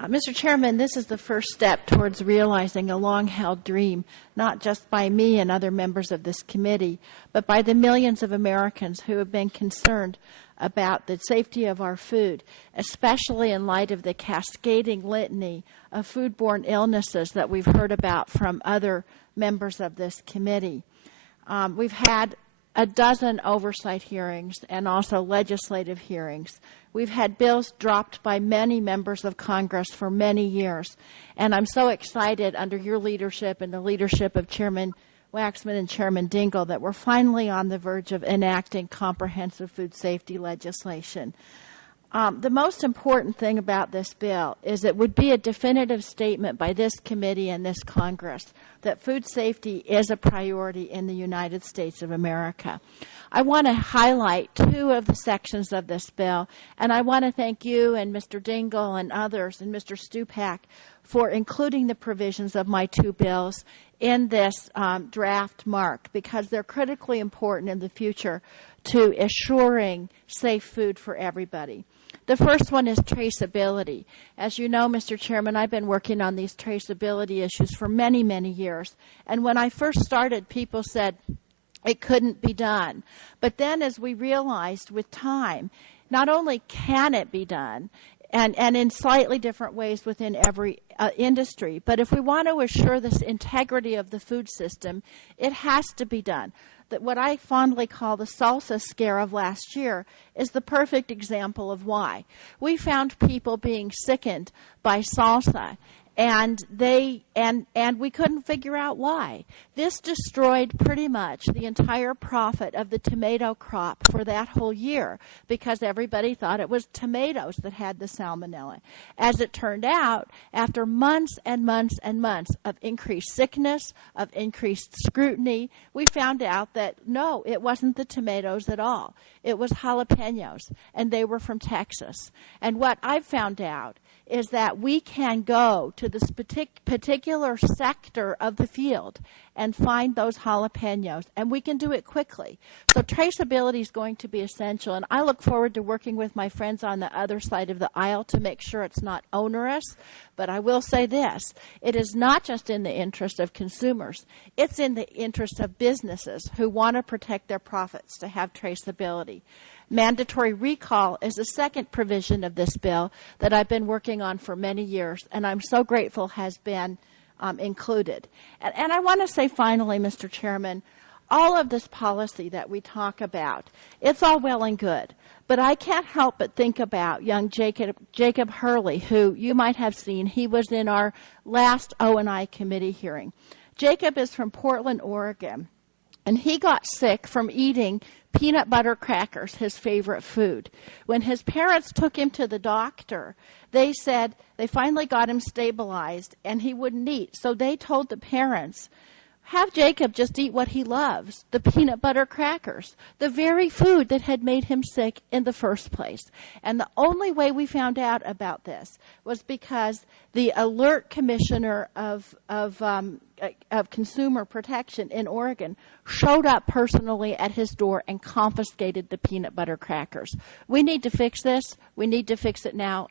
Mr. Chairman, this is the first step towards realizing a long-held dream, not just by me and other members of this committee, but by the millions of Americans who have been concerned about the safety of our food, especially in light of the cascading litany of foodborne illnesses that we've heard about from other members of this committee. We've had a dozen oversight hearings and also legislative hearings. We've had bills dropped by many members of Congress for many years, and I'm so excited under your leadership and the leadership of Chairman Waxman and Chairman Dingell that we're finally on the verge of enacting comprehensive food safety legislation. The most important thing about this bill is it would be a definitive statement by this committee and this Congress that food safety is a priority in the United States of America. I want to highlight two of the sections of this bill, and I want to thank you and Mr. Dingell and others and Mr. Stupak for including the provisions of my two bills in this draft mark, because they're critically important in the future to assuring safe food for everybody. The first one is traceability. As you know, Mr. Chairman, I've been working on these traceability issues for many, many years. And when I first started, people said it couldn't be done. But then as we realized with time, not only can it be done, and in slightly different ways within every industry, but if we want to assure this integrity of the food system, it has to be done. That what I fondly call the salsa scare of last year is the perfect example of why. We found people being sickened by salsa, and we couldn't figure out why. This destroyed pretty much the entire profit of the tomato crop for that whole year because everybody thought it was tomatoes that had the salmonella. As it turned out, after months and months and months of increased sickness, of increased scrutiny, we found out that no, it wasn't the tomatoes at all. It was jalapenos, and they were from Texas. And what I've found out is that we can go to this particular sector of the field and find those jalapenos, and we can do it quickly. So traceability is going to be essential, and I look forward to working with my friends on the other side of the aisle to make sure it's not onerous. But I will say this, it is not just in the interest of consumers, it's in the interest of businesses who want to protect their profits to have traceability. Mandatory recall is the second provision of this bill that I've been working on for many years, and I'm so grateful has been included. And I want to say finally, Mr. Chairman, all of this policy that we talk about, it's all well and good, but I can't help but think about young Jacob Hurley, who you might have seen. He was in our last O&I committee hearing. Jacob is from Portland, Oregon, and he got sick from eating peanut butter crackers, his favorite food. When his parents took him to the doctor, they said they finally got him stabilized and he wouldn't eat. So they told the parents, have Jacob just eat what he loves, the peanut butter crackers, the very food that had made him sick in the first place. And the only way we found out about this was because the alert commissioner of consumer protection in Oregon showed up personally at his door and confiscated the peanut butter crackers. We need to fix this. We need to fix it now,